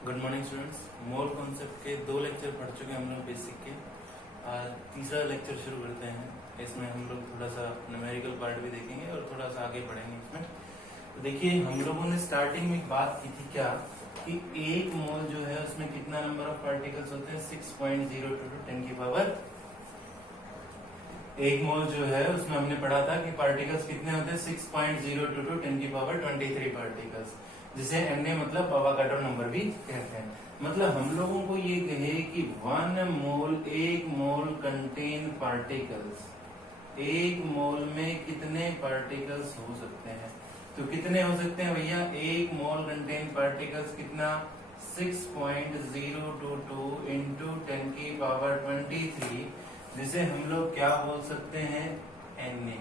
Good morning students. Mole concept के 2 lecture पढ़ चुके हैं हम लोग बेसिक के। आज तीसरा लेक्चर शुरू करते हैं। इसमें हम लोग थोड़ा सा न्यूमेरिकल पार्ट भी देखेंगे और थोड़ा सा आगे बढ़ेंगे इसमें। तो देखिए, हम लोगों ने स्टार्टिंग में बात की थी क्या कि एक मोल जो है उसमें कितना नंबर ऑफ पार्टिकल्स होते हैं, 6.02 10 की पावर। एक मोल जो है उसमें हमने पढ़ा था कि पार्टिकल्स कितने होते हैं, 6.022 10 की पावर 23 पार्टिकल्स, जिसे Na मतलब अवागाड्रो नंबर भी कहते हैं। मतलब हम लोगों को ये कहे कि 1 मोल, एक मोल कंटेन पार्टिकल्स, एक मोल में कितने पार्टिकल्स हो सकते हैं। तो कितने हो सकते हैं भैया, एक मोल कंटेन पार्टिकल्स कितना, 6.022 इंटू 10 की पावर 23, जिसे हम लोग क्या बोल सकते हैं, Na।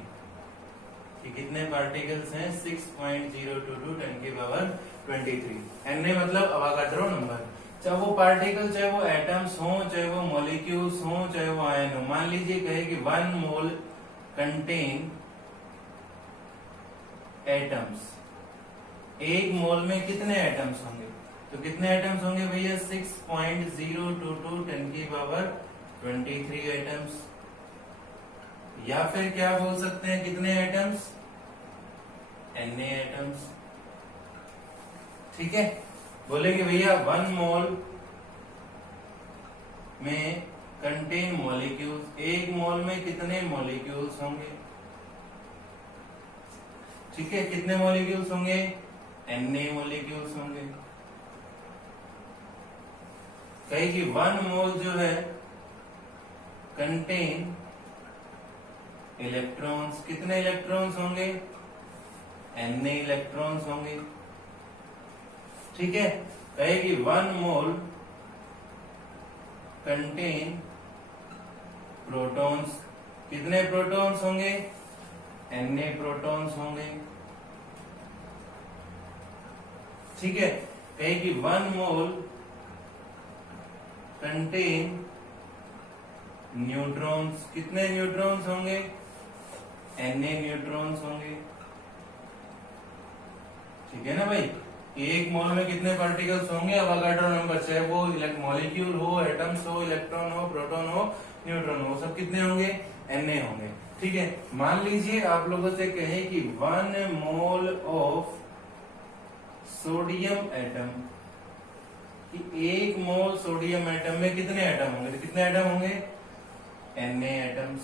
कि कितने पार्टिकल्स हैं, 6.022 10 की पावर 23। Na मतलब अवागाड्रो नंबर। चाहे वो पार्टिकल, चाहे वो एटम्स हो, चाहे वो मॉलिक्यूल्स हो, चाहे वो आयन हो। मान लीजिए कहे कि 1 मोल कंटेन एटम्स, एक मोल में कितने एटम्स होंगे, तो कितने एटम्स होंगे भैया, 6.022 10 की पावर 23 एटम्स। या फिर क्या बोल सकते हैं, कितने एटम्स, Na एटम्स। ठीक है, बोलेंगे भैया 1 मोल में कंटेन मॉलिक्यूल्स, एक मोल में कितने मॉलिक्यूल्स होंगे। ठीक है, कितने मॉलिक्यूल्स होंगे, Na मॉलिक्यूल्स होंगे। कहेगी 1 मोल जो है कंटेन इलेक्ट्रॉन्स, कितने इलेक्ट्रॉन्स होंगे, Na इलेक्ट्रॉन्स होंगे। ठीक है, कहेगी 1 मोल कंटेन प्रोटॉन्स, कितने प्रोटॉन्स होंगे, Na प्रोटॉन्स होंगे। ठीक है, कहेगी 1 मोल कंटेन न्यूट्रॉन्स, कितने न्यूट्रॉन्स होंगे, Na न्यूट्रॉन्स होंगे। ठीक है ना भाई, एक मोल में कितने पार्टिकल्स होंगे, अवागाड्रो नंबर, चाहे वो मॉलिक्यूल हो, एटम्स हो, इलेक्ट्रॉन हो, प्रोटॉन हो, न्यूट्रॉन हो, सब कितने होंगे, Na होंगे। ठीक है, मान लीजिए आप लोगों से कहे कि 1 मोल ऑफ सोडियम एटम, कि एक मोल सोडियम एटम में कितने एटम होंगे, तो कितने एटम होंगे, Na एटम्स।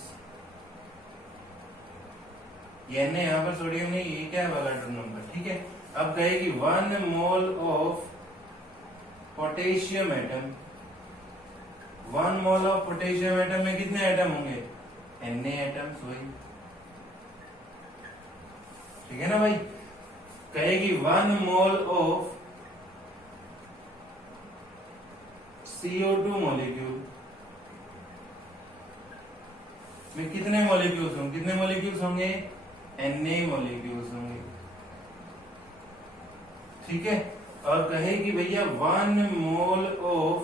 ये Na यहाँ पर सोडियम नहीं, ये क्या है, अवागाड्रो नंबर। ठीक है, अब कहेगी 1 mole of potassium atom, 1 mole of potassium atom में कितने एटम होंगे, Na एटम्स। वही, ठीक है ना भाई। कहेगी 1 मोल ऑफ CO2 मॉलिक्यूल में कितने मॉलिक्यूल्स होंगे, कितने मॉलिक्यूल्स होंगे, Na मॉलिक्यूल्स होंगे। ठीक है, और कहेगी भैया 1 मोल ऑफ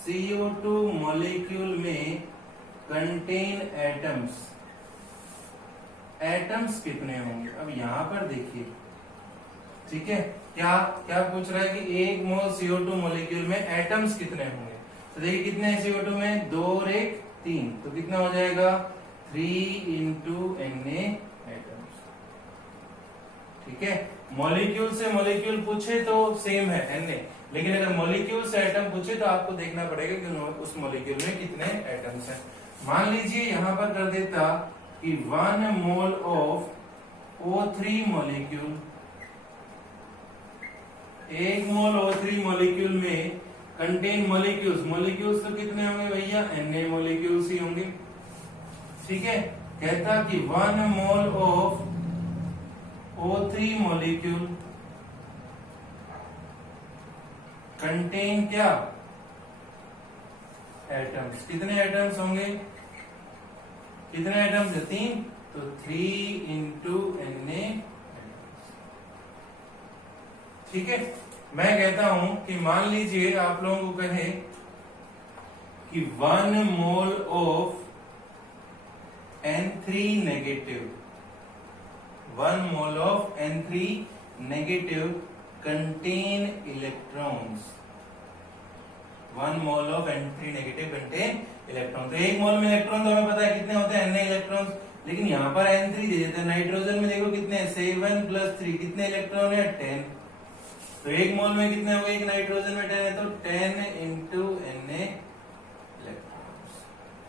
CO2 मॉलिक्यूल में कंटेन एटम्स, एटम्स कितने होंगे। अब यहां पर देखिए, ठीक है, क्या क्या पूछ रहा है कि एक मोल CO2 मॉलिक्यूल में एटम्स कितने होंगे। तो देखिए कितने CO2 में, 2 और 1 3, तो कितना हो जाएगा, 3 इंटू Na एटम्स। ठीक है, मॉलिक्यूल से मॉलिक्यूल पूछे तो सेम है Na, लेकिन अगर मॉलिक्यूल से एटम पूछे तो आपको देखना पड़ेगा कि उस मॉलिक्यूल में कितने एटम्स हैं। मान लीजिए यहां पर कर देता कि 1 मोल ऑफ O3 मॉलिक्यूल, एक मोल O3 मॉलिक्यूल में कंटेन मॉलिक्यूल्स, मॉलिक्यूल्स तो कितने होंगे भैया, Na मॉलिक्यूल्स ही होंगे। ठीक है, कहता कि 1 mole of O3 molecule contain क्या, एटम्स, कितने एटम्स होंगे, कितने एटम्स है, 3, तो 3 इंटू Na। ठीक है, मैं कहता हूं कि मान लीजिए आप लोगों को कहे कि 1 mole of N3 negative, 1 mole of N3 negative contain electrons, 1 mole of N3 negative contain electron. तो एक मोल में इलेक्ट्रॉन तो हमें पता है कितने होते हैं, n इलेक्ट्रॉन्स, लेकिन यहाँ पर N3 दे देते हैं। नाइट्रोजन में देखो कितने, 7 + 3, कितने इलेक्ट्रॉन है, 10। तो एक मोल में कितने हो गए, एक नाइट्रोजन में 10 है, तो 10 × Na इलेक्ट्रॉन्स।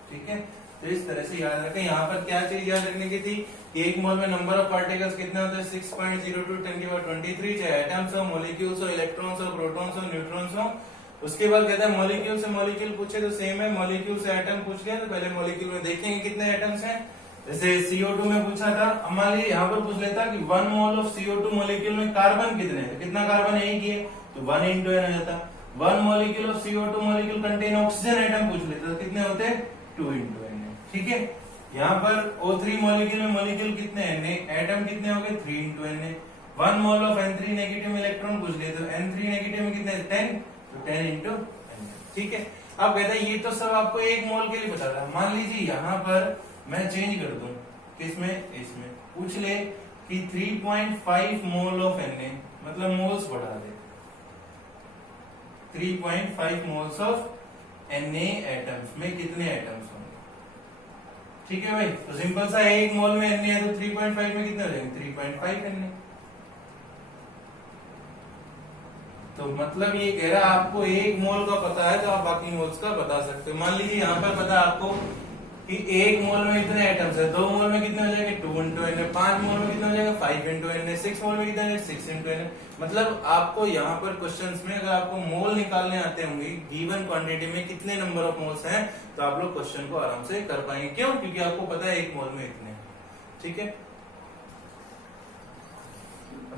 ठीक है, तो इस तरह से याद रखें। यहाँ पर क्या चीज याद रखने की थी, एक मोल में नंबर ऑफ पार्टिकल्स कितने होते हैं, 6.02 × 10⁻23, चाहे एटम्स हो, मॉलिक्यूल्स हो, इलेक्ट्रॉन्स हो, प्रोटॉन्स हो, न्यूट्रॉन्स हो। उसके बाद कहता है मॉलिक्यूल से मॉलिक्यूल पूछे तो सेम है, मॉलिक्यूल से एटम पूछ गया तो पहले मॉलिक्यूल में देखेंगे कितने एटम्स हैं। जैसे CO2 में पूछा था, मान लीजिए यहाँ पर पूछ लेता कि 1 मोल ऑफ CO2 मॉलिक्यूल में कार्बन कितने हैं, कितना कार्बन है, एक ही है, तो 1 × n हो जाता। 1 molecule of CO2 molecule contain oxygen atom पूछ लेता तो कितने होते, 2 × n। ठीक है, यहाँ पर O3 मॉलिक्यूल में मॉलिक्यूल कितने हैं, एटम कितने हो गए, 3 × n। 1 mole of N3 negative electron पूछ ले तो N3 नेगेटिव में कितने, 10, तो 10 × n। ठीक है, अब कहते हैं ये तो सब आपको एक मोल के लिए बता था। मान लीजिए यहाँ पर मैं चेंज कर दूं, किसमें, इसमें पूछ ले कि 3.5 मोल ऑफ Na, मतलब मोल्स बढ़ा दे, 3.5 मोल्स ऑफ Na एटम्स में कितने एटम्स होंगे। ठीक है भाई, तो सिंपल सा एक मोल में Na है तो 3.5 में कितने हो जाएंगे, 3.5 Na। तो मतलब ये कह रहा है आपको एक मोल का पता है तो आप बाकी मोल्स का बता सकते हो। मान लीजिए यहाँ पर पता है आपको कि एक मोल में इतने एटम्स है, 2 मोल में कितने हो जाएंगे, 2 × n, 5 मोल में कितने हो जाएगा, 5 × n, 6 मोल में कितने हो जाएगा, 6 × n। मतलब आपको यहाँ पर क्वेश्चंस में अगर आपको मोल निकालने आते होंगे गिवन क्वांटिटी में कितने नंबर ऑफ मोल्स हैं, तो आप लोग क्वेश्चन को आराम से कर पाएंगे। क्यों, क्योंकि आपको पता है एक मोल में इतने। ठीक है,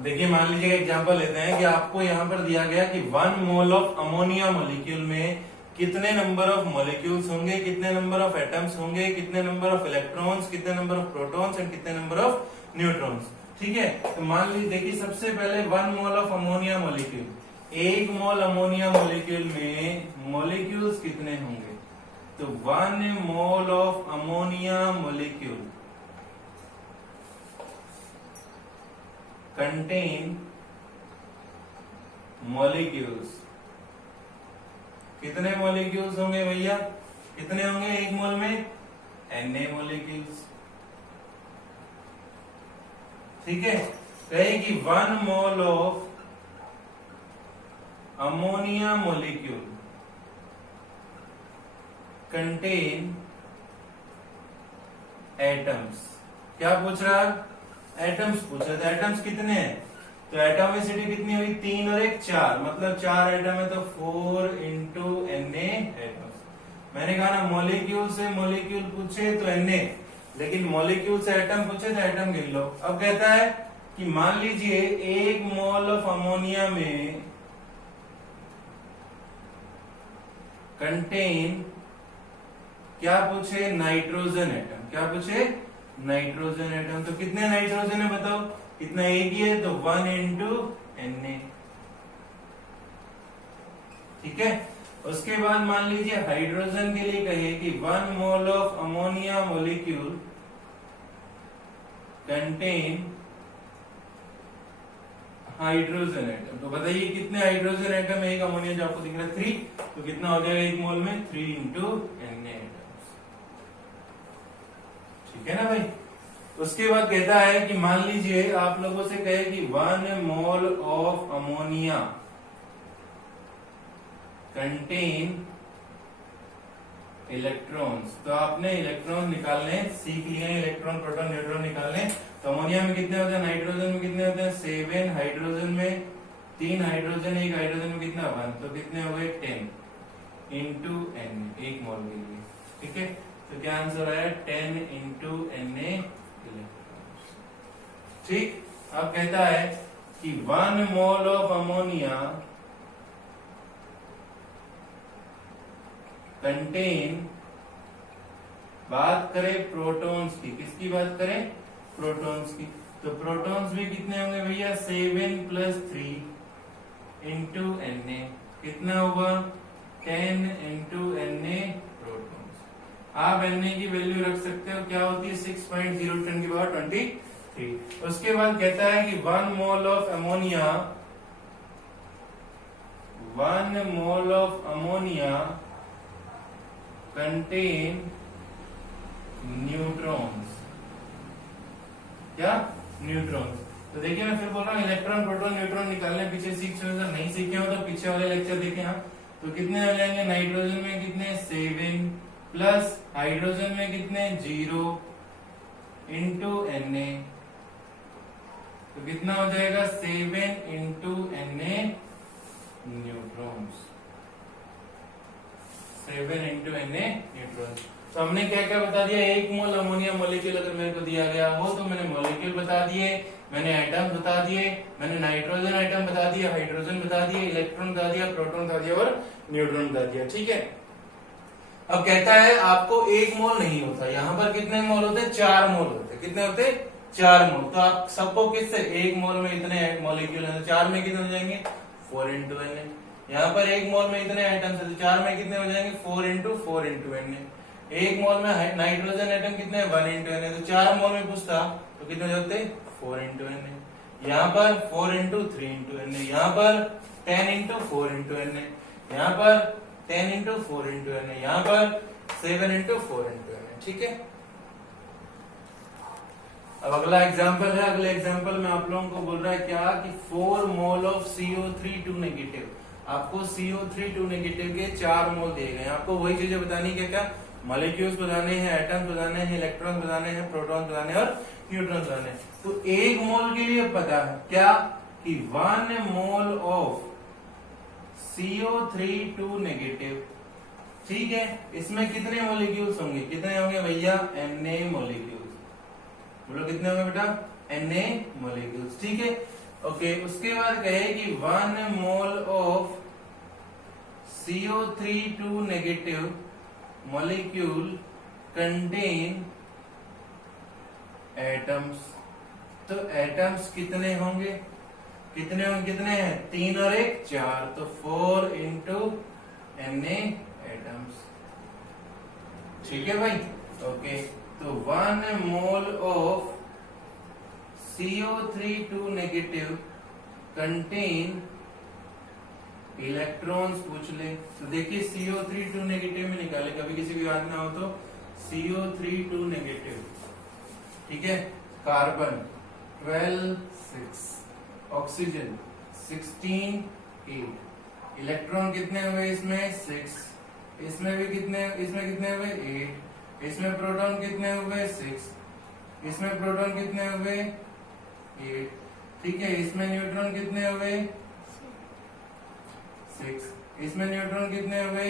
देखिए मान लीजिए एग्जांपल लेते हैं कि आपको यहाँ पर दिया गया कि 1 मोल ऑफ अमोनिया मॉलिक्यूल में कितने नंबर ऑफ मॉलिक्यूल्स होंगे, कितने नंबर ऑफ एटम्स होंगे, कितने नंबर ऑफ इलेक्ट्रॉन्स, कितने नंबर ऑफ प्रोटॉन्स एंड कितने नंबर ऑफ न्यूट्रॉन्स। ठीक है, तो मान लीजिए देखिए सबसे पहले 1 mole of ammonia molecule, 1 mole ammonia molecule में मॉलिक्यूल्स कितने होंगे, तो 1 mole of ammonia molecule contain molecules, कितने मॉलिक्यूल्स होंगे भैया, कितने होंगे एक मोल में, Na मॉलिक्यूल्स। ठीक है, कहे कि 1 mole of ammonia molecule contain atoms. क्या पूछ रहा है, एटम्स पूछ रहा था। एटम्स कितने हैं, तो एटॉमिसिटी कितनी हुई, 3 और 1 4, मतलब 4 एटम है तो 4 × Na एटम्स। मैंने कहा ना मॉलिक्यूल से मॉलिक्यूल पूछे तो Na, लेकिन मॉलिक्यूल से एटम पूछे तो एटम गिन लो। अब कहता है कि मान लीजिए 1 मोल ऑफ अमोनिया में कंटेन, क्या पूछे, नाइट्रोजन एटम। क्या पूछे, नाइट्रोजन एटम। तो कितने नाइट्रोजन है बताओ, कितना, एक ही है, तो 1 × Na। ठीक है, उसके बाद मान लीजिए हाइड्रोजन के लिए कहे कि 1 mole of ammonia molecule contain hydrogen atom. तो बताइए कितने हाइड्रोजन एटम है एक अमोनिया, जो आपको दिख रहा है 3, तो कितना हो जाएगा एक मोल में, 3 × Na एटम्स। ठीक है ना भाई। उसके बाद कहता है कि मान लीजिए आप लोगों से कहे कि 1 mole of ammonia contain electrons. तो आपने इलेक्ट्रॉन निकालने सीख लिए, इलेक्ट्रॉन प्रोटॉन न्यूट्रॉन निकालने। तो अमोनिया में कितने होते हैं, नाइट्रोजन में कितने होते हैं, 7, हाइड्रोजन में 3 हाइड्रोजन, एक हाइड्रोजन में कितना 1, तो कितने हो गए 10 × N, एक मोल के लिए। ठीक है, तो क्या आंसर आया, 10 × Na। ठीक, अब कहता है कि 1 मोल ऑफ अमोनिया कंटेन, बात करें प्रोटॉन्स की, किसकी बात करें, प्रोटॉन्स की। तो प्रोटॉन्स भी कितने होंगे भैया, 7 + 3 × Na, कितना होगा, 10 × Na प्रोटॉन्स। आप Na की वैल्यू रख सकते हो, क्या होती है, 6.0 × 10⁻23। उसके बाद कहता है कि 1 mole of ammonia 1 mole of ammonia contain neutrons. क्या? न्यूट्रॉन्स। तो देखिए मैं फिर बोल रहा हूँ, इलेक्ट्रॉन प्रोटॉन न्यूट्रॉन निकालने पीछे सीख चुके हो, नहीं सीखे हो तो पीछे वाले लेक्चर देखें। हाँ, तो कितने हो जाएंगे? नाइट्रोजन में कितने? 7 प्लस हाइड्रोजन में कितने? 0 इंटू Na, तो कितना हो जाएगा? 7 into Na neutrons. 7 into Na neutrons. तो हमने क्या क्या बता दिया? 1 मोल अमोनिया मॉलिक्यूल अगर मेरे को दिया गया हो तो मैंने मॉलिक्यूल बता दिए, मैंने एटम बता दिए, मैंने नाइट्रोजन एटम बता दिया, हाइड्रोजन बता दिए, इलेक्ट्रॉन बता दिया, प्रोटॉन बता दिया और न्यूट्रॉन बता दिया। ठीक है। अब कहता है आपको 1 मोल नहीं होता, यहाँ पर कितने मोल होते? 4 मोल होते। कितने होते? 4 मोल। तो आप सबको किससे? 1 मोल में इतने मॉलिक्यूल है तो 4 में कितने हो जाएंगे? 4 इंटू Na। यहाँ पर 1 मोल में इतने एटम्स है तो 4 में कितने हो जाएंगे? 4 इंटू Na। 1 मोल में नाइट्रोजन एटम कितने? 1 इंटू Na। तो 4 मोल में पूछता तो कितने हो जाते? 4 इंटू Na। यहाँ पर 4 इंटू 3 इंटू Na। यहाँ पर 10 इंटू 4 इंटू Na। यहाँ पर 10 इंटू 4 इंटू Na। यहाँ पर 7 इंटू 4 इंटू Na। ठीक है। अब अगला एग्जांपल है। अगले एग्जांपल में आप लोगों को बोल रहा है क्या कि 4 मोल ऑफ CO3 2 नेगेटिव। आपको CO3 2 नेगेटिव के 4 मोल दिए गए हैं। आपको वही चीजें बतानी क्या क्या? मॉलिक्यूल्स बताने हैं, एटम्स बताने हैं, इलेक्ट्रॉन बताने हैं, प्रोटॉन बताने हैं और न्यूट्रॉन बताने हैं। तो 1 मोल के लिए पता है क्या कि 1 मोल ऑफ CO3 2 नेगेटिव। ठीक है। इसमें कितने मॉलिक्यूल्स होंगे? कितने होंगे भैया? Na molecules. बोलो कितने होंगे बेटा? Na molecules. ठीक है। ओके। उसके बाद कहे कि 1 mole of CO3 2 negative molecule contain atoms. तो एटम्स कितने होंगे? कितने होंगे? कितने हैं? 3 और 1 4, तो 4 इंटू Na एटम्स। ठीक है भाई। ओके। तो 1 mole of CO3 2 negative contain electrons पूछ ले। तो देखिए CO3 2 नेगेटिव में निकाले, कभी किसी को याद ना हो तो CO3 2 नेगेटिव। ठीक है। कार्बन 12 6, ऑक्सीजन 16 8, इलेक्ट्रॉन कितने हुए इसमें? 6, इसमें भी कितने? इसमें कितने हुए? 8, इसमें प्रोटॉन कितने हुए? 6, इसमें प्रोटॉन कितने हुए? 8। ठीक है। इसमें न्यूट्रॉन कितने हुए? 6, इसमें न्यूट्रॉन कितने हुए?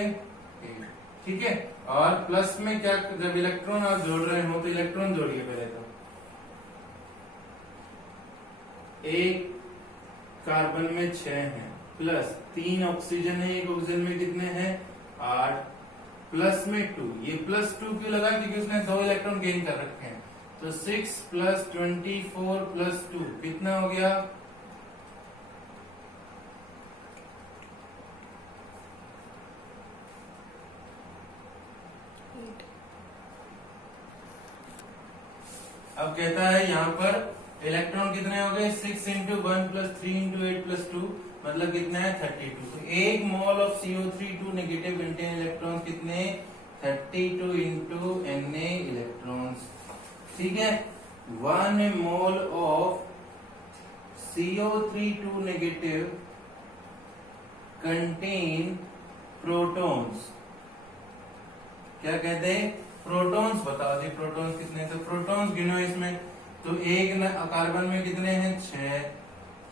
8। ठीक है। और प्लस में क्या, जब इलेक्ट्रॉन आप जोड़ रहे हो तो इलेक्ट्रॉन जोड़िए पहले। तो एक कार्बन में 6 है, प्लस 3 ऑक्सीजन है, एक ऑक्सीजन में कितने हैं? 8, प्लस में 2। ये प्लस 2 क्यों लगा? क्योंकि उसने 2 इलेक्ट्रॉन गेन कर रखे हैं। तो 6 प्लस 24 प्लस 2 कितना हो गया? अब कहता है यहाँ पर इलेक्ट्रॉन कितने हो गए? 6 इंटू 1 प्लस 3 इंटू 8 प्लस 2, मतलब कितना है? 32। तो 1 mole of CO3 2 negative contain electron कितने? 32 इंटू Na इलेक्ट्रॉन्स। ठीक है। 1 mole of CO3 2 negative contain protons. क्या कहते हैं? प्रोटॉन्स। बताओ जी प्रोटॉन्स कितने? तो प्रोटॉन्स गिनो इसमें। तो एक कार्बन में कितने हैं? 6,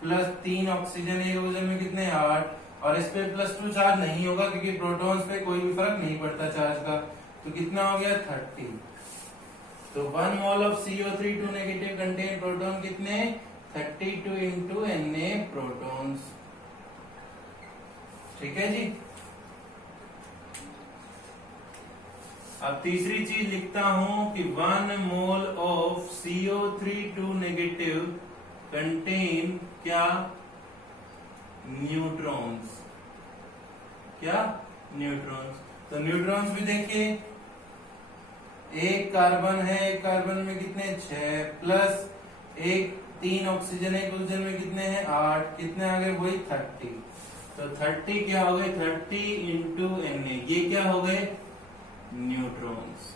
प्लस 3 ऑक्सीजन, एक ऑक्सीजन में कितने? 8, और इस पे प्लस 2 चार्ज नहीं होगा क्योंकि प्रोटॉन्स पे कोई भी फर्क नहीं पड़ता चार्ज का। तो कितना हो गया? 30। तो 1 mole of CO3 2 negative contain proton कितने? 32 इंटू Na प्रोटॉन्स। ठीक है जी। अब तीसरी चीज लिखता हूं कि 1 mole of CO3 2 negative contain क्या? न्यूट्रॉन्स। क्या? न्यूट्रॉन्स। तो न्यूट्रॉन्स भी देखिए, एक कार्बन है, एक कार्बन में कितने? 6, प्लस 3 ऑक्सीजन, एक ऑक्सीजन में कितने हैं? 8, कितने आ गए? वही 30। तो 30 क्या हो गए, 30 इंटू Na, ये क्या हो गए, न्यूट्रॉन्स।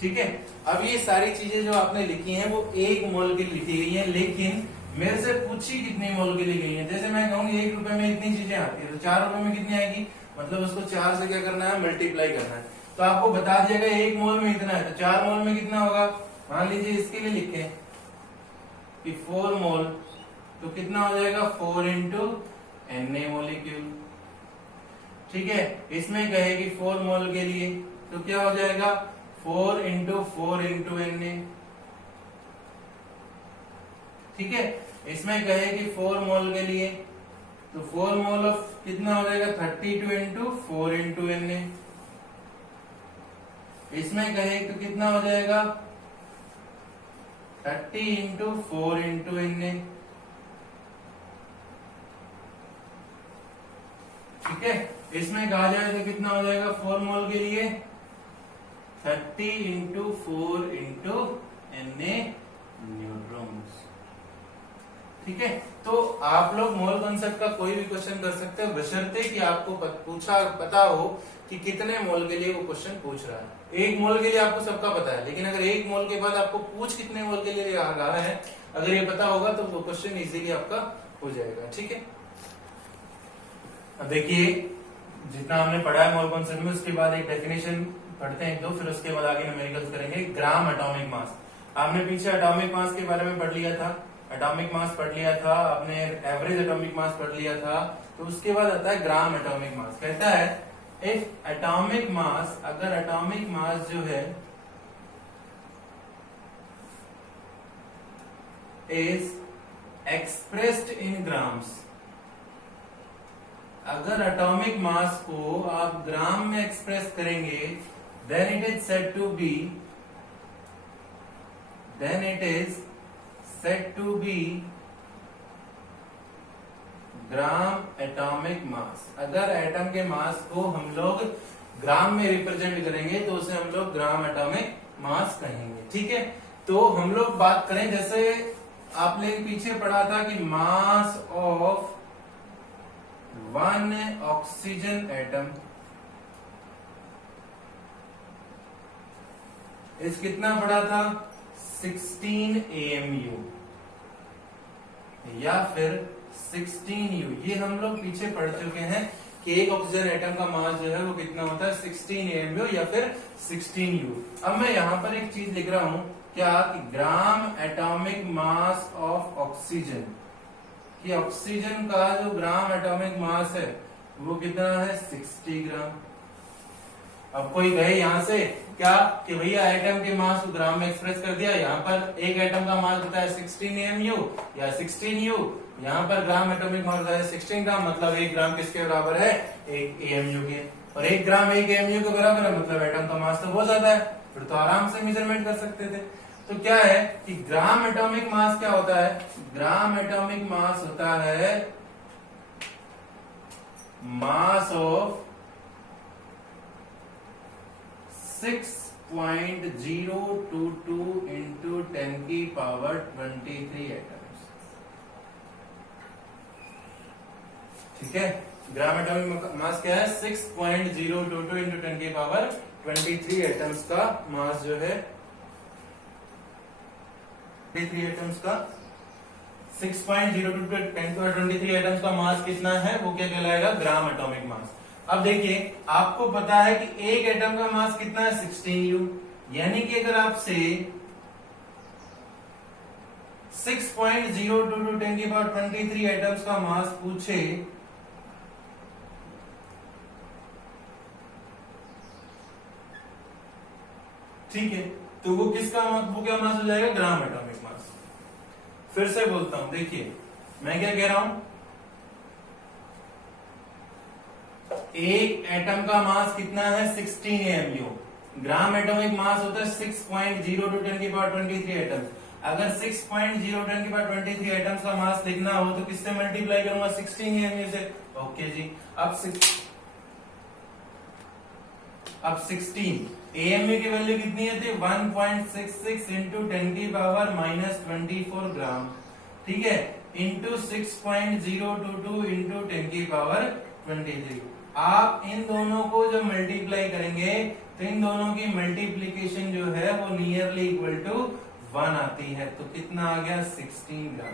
ठीक है, अब ये सारी चीजें जो आपने लिखी हैं वो 1 मोल की लिखी गई हैं, लेकिन मेरे से पूछी कितनी मोल की लिखी गई है। जैसे मैं कहूंगी 1 रुपए में इतनी चीजें आती है, तो 4 रुपए में कितनी आएगी, मतलब उसको 4 से क्या करना है, मल्टीप्लाई करना है। तो आपको बता दिया गया 1 मोल में इतना है, तो 4 मोल में कितना होगा। मान लीजिए इसके लिए लिखे कि 4 मोल, तो कितना हो जाएगा 4 इंटू Na मोलिक्यूल। ठीक है, इसमें कहे कि 4 मोल के लिए तो क्या हो जाएगा 4 इंटू 4 इंटू Na। ठीक है, इसमें कहे कि 4 मोल के लिए तो 4 मोल ऑफ कितना हो जाएगा 32 इंटू 4 इंटू Na। इसमें कहे तो कितना हो जाएगा 30 इंटू 4 इंटू Na। ठीक है, इसमें कहा जाए तो कितना हो जाएगा 4 मोल के लिए 30 इंटू 4 इंटू Na न्यूट्रॉन्स। ठीक है, तो आप लोग मोल कॉन्सेप्ट का कोई भी क्वेश्चन कर सकते हो, बशर्ते कि आपको पता हो कि कितने मोल के लिए वो क्वेश्चन पूछ रहा है। 1 मोल के लिए आपको सबका पता है, लेकिन अगर 1 मोल के बाद आपको पूछ कितने मोल के लिए आ रहा है, अगर ये पता होगा तो वो क्वेश्चन इजीली आपका हो जाएगा। ठीक है, अब देखिए जितना हमने पढ़ा है मोल कॉन्सेप्ट में, उसके बाद एक डेफिनेशन पढ़ते हैं तो फिर उसके बाद आगे न्यूमेरिकल्स करेंगे। ग्राम एटॉमिक मास, आपने पीछे एटॉमिक मास के बारे में पढ़ लिया था, एटॉमिक मास पढ़ लिया था आपने, एवरेज एटॉमिक मास पढ़ लिया था। तो उसके बाद आता है ग्राम एटॉमिक मास। कहता है इफ एटॉमिक मास, अगर एटॉमिक मास जो है इज एक्सप्रेस्ड इन ग्राम्स, अगर एटॉमिक मास को आप ग्राम में एक्सप्रेस करेंगे, then it is said to be gram atomic mass. अगर एटम के मास को हम लोग ग्राम में रिप्रेजेंट करेंगे तो उसे हम लोग ग्राम एटॉमिक मास कहेंगे। ठीक है, तो हम लोग बात करें, जैसे आपने पीछे पढ़ा था कि मास ऑफ 1 ऑक्सीजन एटम इस कितना पढ़ा था 16 AMU या फिर 16U। ये हम लोग पीछे पढ़ चुके हैं कि एक ऑक्सीजन एटम का मास जो है वो कितना होता है 16 AMU या फिर 16U। अब मैं यहां पर एक चीज लिख रहा हूं क्या कि ग्राम एटॉमिक मास ऑफ ऑक्सीजन, कि ऑक्सीजन का जो ग्राम एटॉमिक मास है वो कितना है 60 ग्राम। अब कोई कहे यहां से क्या कि भैया एटम के मास को ग्राम में एक्सप्रेस कर दिया, यहाँ पर एक एटम का मास होता है 16 AMU या 16U, यहाँ पर ग्राम एटॉमिक मास होता है 16 ग्राम, मतलब 1 ग्राम किसके बराबर है 1 AMU के, और 1 ग्राम 1 AMU के बराबर है, मतलब एटम का मास तो बहुत ज्यादा है, फिर तो आराम से मेजरमेंट कर सकते थे। तो क्या है कि ग्राम एटॉमिक मास क्या होता है, ग्राम एटॉमिक मास होता है मास ऑफ 6.022 इंटू 10 की पावर 23 एटम्स। ठीक है, ग्राम एटॉमिक मास क्या है 6.022 इंटू 10 की पावर 23 एटम्स का मास जो है 23 एटम्स का 6.022 10 की पावर 23 एटम्स का मास कितना है वो क्या कहलाएगा ग्राम एटॉमिक मास। अब देखिए आपको पता है कि एक एटम का मास कितना है 16U, यानी कि अगर आपसे 6.022 10 की पावर 23 एटम्स का मास पूछे ठीक है, तो वो क्या मास हो जाएगा ग्राम एटॉमिक मास। फिर से बोलता हूं, देखिए मैं क्या कह रहा हूं, एक एटम का मास कितना है 16 AMU, ग्राम एटॉमिक मास होता है 6.022 10 की पावर 23 एटम्स। अगर 6.0 10 की पावर 23 एटम्स का मास लिखना हो तो किससे मल्टीप्लाई करूंगा 16 AMU से। ओके जी, अब 16 AMU की वैल्यू कितनी है थी 1.66 इंटू 10 की पावर -24 ग्राम। ठीक है, इंटू 6.022 इंटू 10 की पावर 23। आप इन दोनों को जब मल्टीप्लाई करेंगे तो इन दोनों की मल्टीप्लीकेशन जो है वो नियरली इक्वल टू 1 आती है। तो कितना आ गया 16 ग्राम।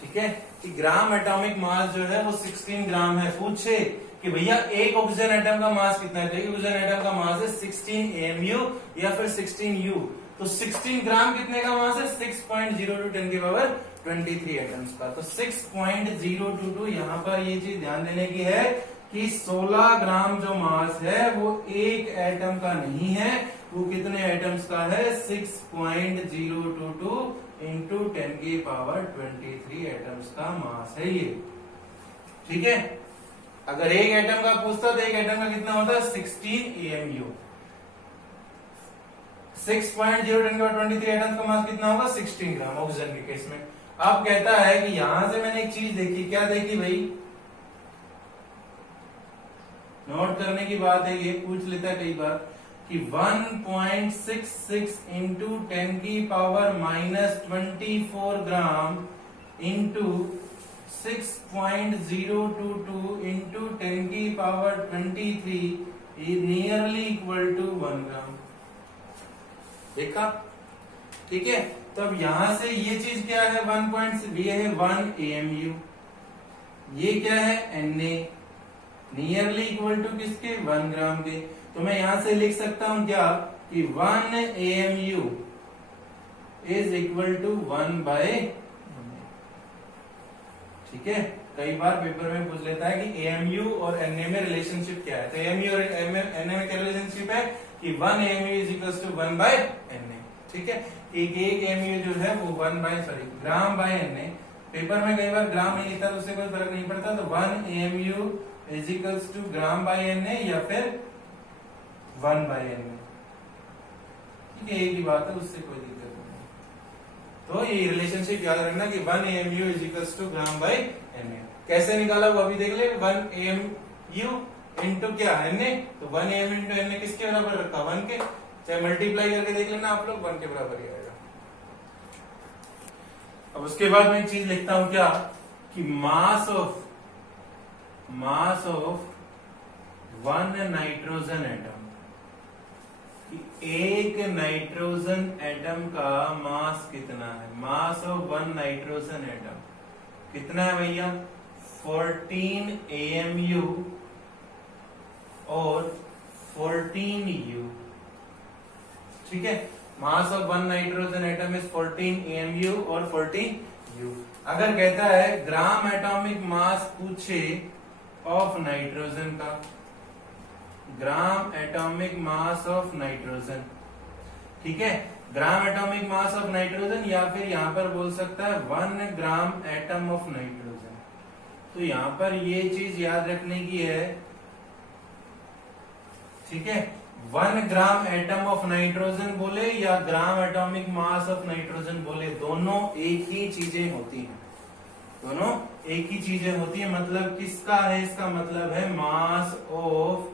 ठीक है कि ग्राम एटॉमिक मास जो है वो 16 ग्राम है। पूछे कि भैया एक ऑक्सीजन एटम का मास कितना है, तो एक ऑक्सीजन एटम का मास है 16 AMU या फिर 16 U। तो 16 ग्राम कितने का मास है 6.02 10 की पावर 23 एटम्स का। तो 6.022 यहाँ पर ये चीज ध्यान देने की है कि 16 ग्राम जो मास है वो एक एटम का नहीं है, वो कितने एटम्स का है 6.022 इंटू 10 की पावर 23 एटम्स का मास है ये। ठीक है, अगर एक एटम का पूछता तो एक एटम का कितना होता है 16 AMU। 6.023 एटम्स का मास कितना होगा 16 ग्राम ऑक्सीजन के केस में। अब कहता है कि यहां से मैंने एक चीज देखी, क्या देखी भाई, नोट करने की बात है, ये पूछ लेता है कई बार कि 1.66 इंटू 10 की पावर -24 ग्राम इंटू 6.022 इंटू 10 की पावर 23 नियरली इक्वल टू 1 ग्राम। देखा, ठीक है। तो अब यहां से ये चीज क्या है 1. ये है 1 AMU, ये क्या है Na, नियरली इक्वल टू किसके 1 ग्राम के। तो मैं यहां से लिख सकता हूं क्या कि 1 AMU is equal to 1/Na। ठीक है, कई बार पेपर में पूछ लेता है कि AMU और Na में रिलेशनशिप क्या है। तो AMU और Na में क्या रिलेशनशिप है कि 1 AMU is equal to 1/Na। ठीक है, एक AMU जो है वो ग्राम बाय Na। पेपर में कई बार ग्राम नहीं लिखता तो उससे कोई फर्क नहीं पड़ता। तो 1 AMU is equals to gram by Na या फिर 1/Na। ठीक है, एक ही बात है, उससे कोई दिक्कत नहीं। तो ये रिलेशनशिप याद रखना कि 1 AMU is equals to gram by Na। कैसे निकाला वो अभी देख ले। 1 AMU इंटू क्या Na, तो 1 AMU इंटू Na किसके बराबर रखा 1 के। चाहे मल्टीप्लाई करके देख लेना आप लोग, 1 के बराबर ही आएगा। अब उसके बाद मैं एक चीज लिखता हूं क्या कि मास ऑफ 1 नाइट्रोजन एटम, एक नाइट्रोजन एटम का मास कितना है। मास ऑफ 1 नाइट्रोजन एटम कितना है भैया 14 AMU और 14 U। ठीक है, mass of 1 nitrogen atom is 14 AMU और 14 U। अगर कहता है ग्राम एटॉमिक मास पूछे ऑफ नाइट्रोजन का, ग्राम एटॉमिक मास ऑफ नाइट्रोजन, ठीक है, ग्राम एटॉमिक मास ऑफ नाइट्रोजन या फिर यहां पर बोल सकता है 1 ग्राम एटम ऑफ नाइट्रोजन। तो यहां पर ये चीज याद रखने की है, ठीक है, 1 ग्राम एटम ऑफ नाइट्रोजन बोले या ग्राम एटॉमिक मास ऑफ नाइट्रोजन बोले, दोनों एक ही चीजें होती हैं। दोनों एक ही चीजें होती है। मतलब किसका है, इसका मतलब है mass of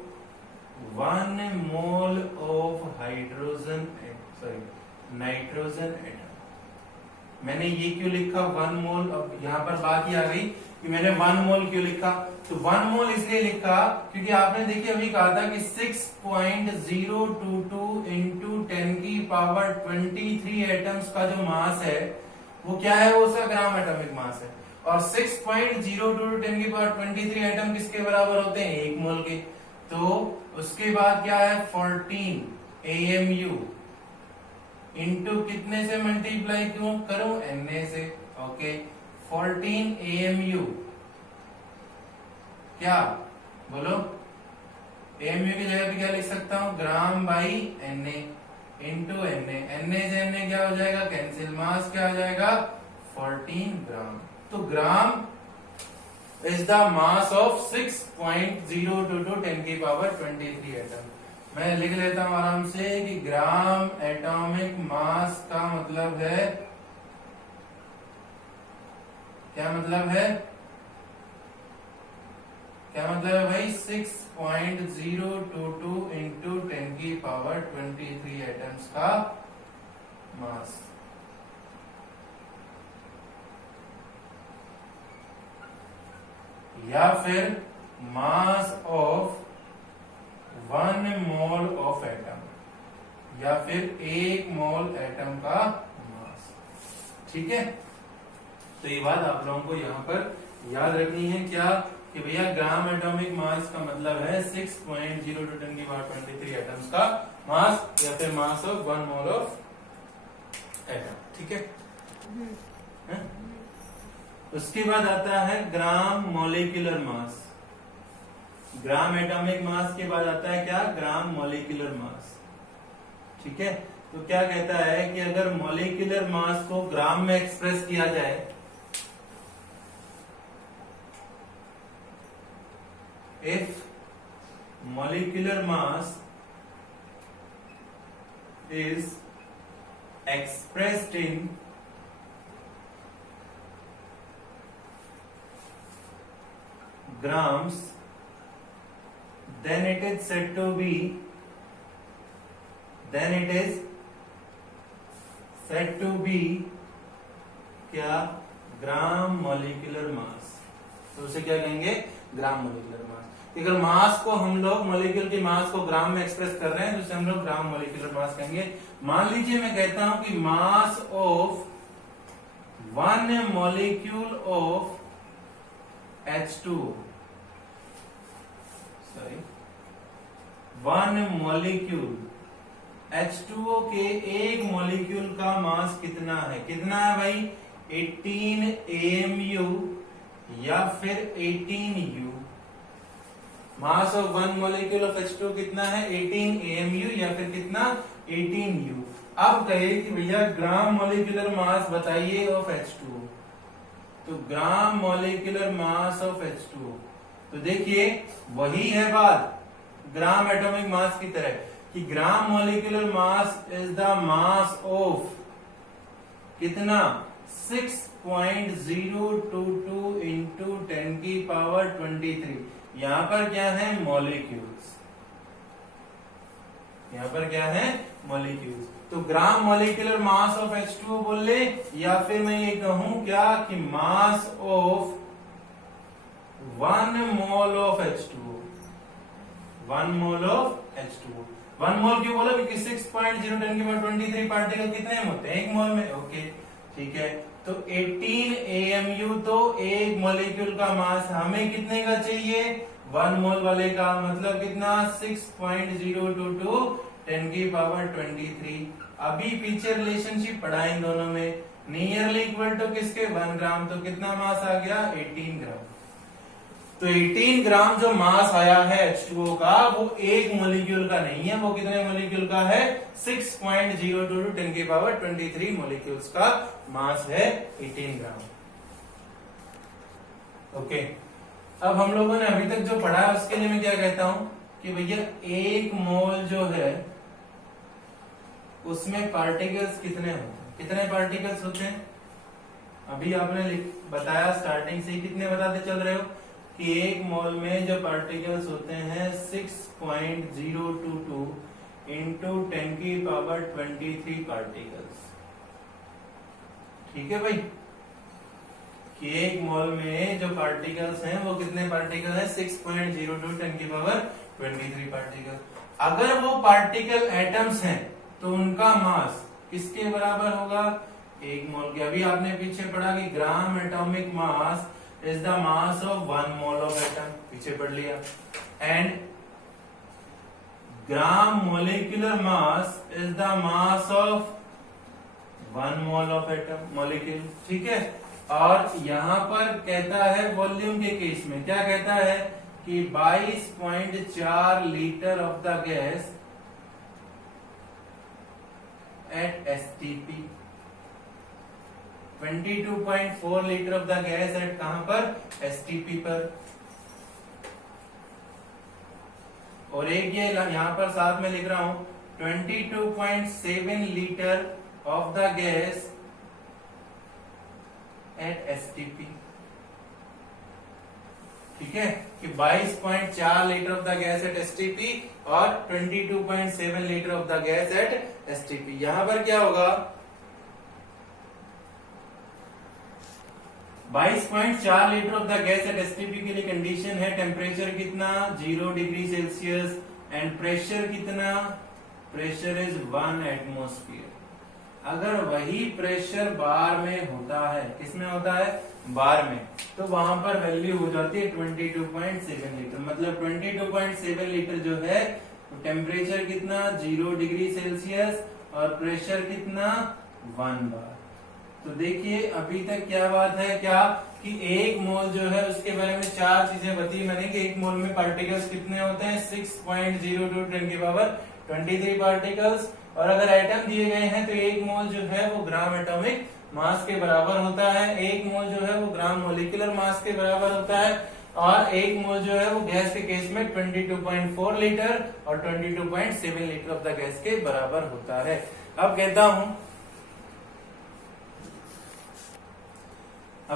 1 mole of hydrogen nitrogen atom. मैंने ये क्यों लिखा 1 मोल। अब यहाँ पर बात ही आ गई कि मैंने 1 मोल क्यों लिखा। तो 1 मोल इसलिए लिखा क्योंकि आपने देखिए अभी कहा था कि 6.022 इंटू 10 की पावर 23 एटम्स का जो मास है वो क्या है, वो उसका ग्राम एटॉमिक मास है। और 6.022 10 की पावर 23 एटम किसके बराबर होते हैं, 1 मोल के। तो उसके बाद क्या है 14 AMU इंटू कितने से मल्टीप्लाई क्यों करूं, Na से। ओके, 14 AMU क्या बोलो, AMU की जगह पे क्या लिख सकता हूं, gram by Na into Na से Na क्या हो जाएगा, कैंसिल, मास क्या हो जाएगा 14 ग्राम। तो gram is the mass of 6.022 10 की पावर 23 एटम। मैं लिख लेता हूं आराम से कि ग्राम एटॉमिक मास का मतलब है, क्या मतलब है, क्या मतलब है भाई 6.022 इंटू 10 की पावर 23 एटम्स का मास। या फिर mass of 1 mole of atom, या फिर 1 मोल एटम का मास। ठीक है, तो ये बात आप लोगों को यहाँ पर याद रखनी है क्या, कि भैया ग्राम एटॉमिक मास का मतलब है 6.02 10 की पावर 23 एटम्स का मास, या फिर mass of 1 mole of atom. ठीक है? उसके बाद आता है ग्राम मॉलिक्यूलर मास। ग्राम एटॉमिक मास के बाद आता है क्या, ग्राम मॉलिक्यूलर मास। ठीक है, तो क्या कहता है कि अगर मॉलिक्यूलर मास को ग्राम में एक्सप्रेस किया जाए, if molecular mass is expressed in grams, then it is said to be क्या, ग्राम मॉलिक्यूलर मास। तो उसे क्या कहेंगे, ग्राम मॉलिक्यूलर मास। अगर मास को हम लोग मॉलिक्यूल की मास को ग्राम में एक्सप्रेस कर रहे हैं तो उसे हम लोग ग्राम मॉलिक्यूलर मास कहेंगे। मान लीजिए मैं कहता हूं कि mass of 1 molecule of H2O, sorry 1 molecule H2O के एक मॉलिक्यूल का मास कितना है, कितना है भाई, 18 AMU या फिर 18U। Mass of 1 molecule of H2O कितना है, 18 AMU या फिर कितना, 18U। अब कहे कि भैया ग्राम मॉलिक्यूलर मास बताइए ऑफ H2O, तो gram molecular mass of H2O, तो देखिए वही है बात ग्राम एटॉमिक मास की तरह, कि gram molecular mass is the mass of कितना, 6.022 इंटू 10 की पावर 23। यहां पर क्या है, मॉलिक्यूल्स, यहां पर क्या है, मॉलिक्यूल्स। तो gram molecular mass of H2O बोल ले, या फिर मैं ये कहूं क्या कि mass of 1 mole of H2O, 1 mole of H2O। 1 मोल क्यों बोला, क्योंकि 6.010 की पावर 23 पार्टिकल कितने में होते हैं, 1 मोल में। ओके ठीक है, तो 18 AMU तो एक मॉलिक्यूल का मास, हमें कितने का चाहिए, 1 मोल वाले का, मतलब कितना, 6.022 10 की पावर 23। अभी पीछे रिलेशनशिप पढ़ा इन दोनों में, नियरली इक्वल टू किसके, 1 ग्राम, तो कितना मास आ गया, 18 ग्राम। तो 18 ग्राम जो मास आया है H2O का, वो एक मॉलिक्यूल का नहीं है, वो कितने मॉलिक्यूल का है, 6.022 10 की पावर 23 मॉलिक्यूल्स का मास है 18 ग्राम। ओके, अब हम लोगों ने अभी तक जो पढ़ा है उसके लिए मैं क्या कहता हूं कि भैया 1 मोल जो है उसमें पार्टिकल्स कितने होते हैं, कितने पार्टिकल्स होते हैं, अभी आपने बताया स्टार्टिंग से ही, कितने बताते चल रहे हो कि 1 मोल में जो पार्टिकल्स होते हैं 6.022 इंटू 10 की पावर 23 पार्टिकल्स। ठीक है भाई, कि 1 मोल में जो पार्टिकल्स हैं वो कितने पार्टिकल हैं, 6.022 10 की पावर 23 पार्टिकल। अगर वो पार्टिकल एटम्स हैं तो उनका मास किसके bराबर होगा, 1 मोल के। अभी आपने पीछे पढ़ा कि ग्राम atomic mass is the mass of 1 mole of atom, पीछे पढ़ लिया, and gram molecular mass is the mass of 1 mole of atom molecule। ठीक है, और यहां पर कहता है वॉल्यूम के केस में क्या कहता है कि 22.4 litre of the gas at STP, 22.4 litre of the gas at कहां पर, STP पर। और एक ये यहां पर साथ में लिख रहा हूं 22.7 litre of the gas at STP। ठीक है, कि 22.4 litre of the gas at STP और 22.7 litre of the gas at STP। यहां पर क्या होगा, 22.4 litre of the gas at STP के लिए कंडीशन है टेम्परेचर कितना 0 डिग्री सेल्सियस एंड प्रेशर कितना, प्रेशर इज 1 एटमोस्फियर। अगर वही प्रेशर बार में होता है, किसमें होता है, बार में, तो वहां पर वैल्यू हो जाती है 22.7 लीटर। मतलब 22.7 लीटर जो है टेम्परेचर कितना 0 डिग्री सेल्सियस और प्रेशर कितना 1 बार। तो देखिए अभी तक क्या बात है, क्या कि एक मोल जो है उसके बारे में चार चीजें बताई मैंने कि एक मोल में पार्टिकल्स कितने होते हैं 6.02 10 की पावर 23 पार्टिकल्स, और अगर एटम दिए गए हैं तो एक मोल जो है वो ग्राम एटॉमिक मास के बराबर होता है, एक मोल जो है वो ग्राम मोलिकुलर मास के बराबर होता है, और एक मोल जो है वो गैस के केस में 22.4 लीटर और 22.7 लीटर ऑफ द गैस के बराबर होता है। अब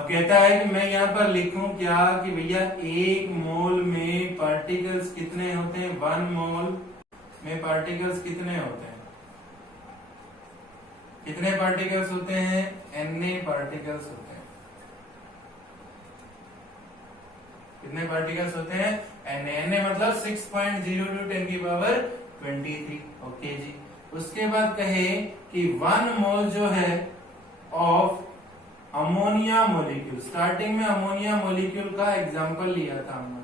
कहता है कि मैं यहाँ पर लिखूं क्या कि भैया एक मोल में पार्टिकल्स कितने होते हैं, 1 मोल में पार्टिकल्स कितने होते हैं, कितने पार्टिकल्स होते हैं, Na पार्टिकल्स होते हैं। कितने पार्टिकल्स होते हैं, Na मतलब 6.02 10 की पावर 23। ओके जी। उसके बाद कहे कि 1 मोल जो है ऑफ अमोनिया मोलिक्यूल, स्टार्टिंग में अमोनिया मोलिक्यूल का एग्जांपल लिया था हमने,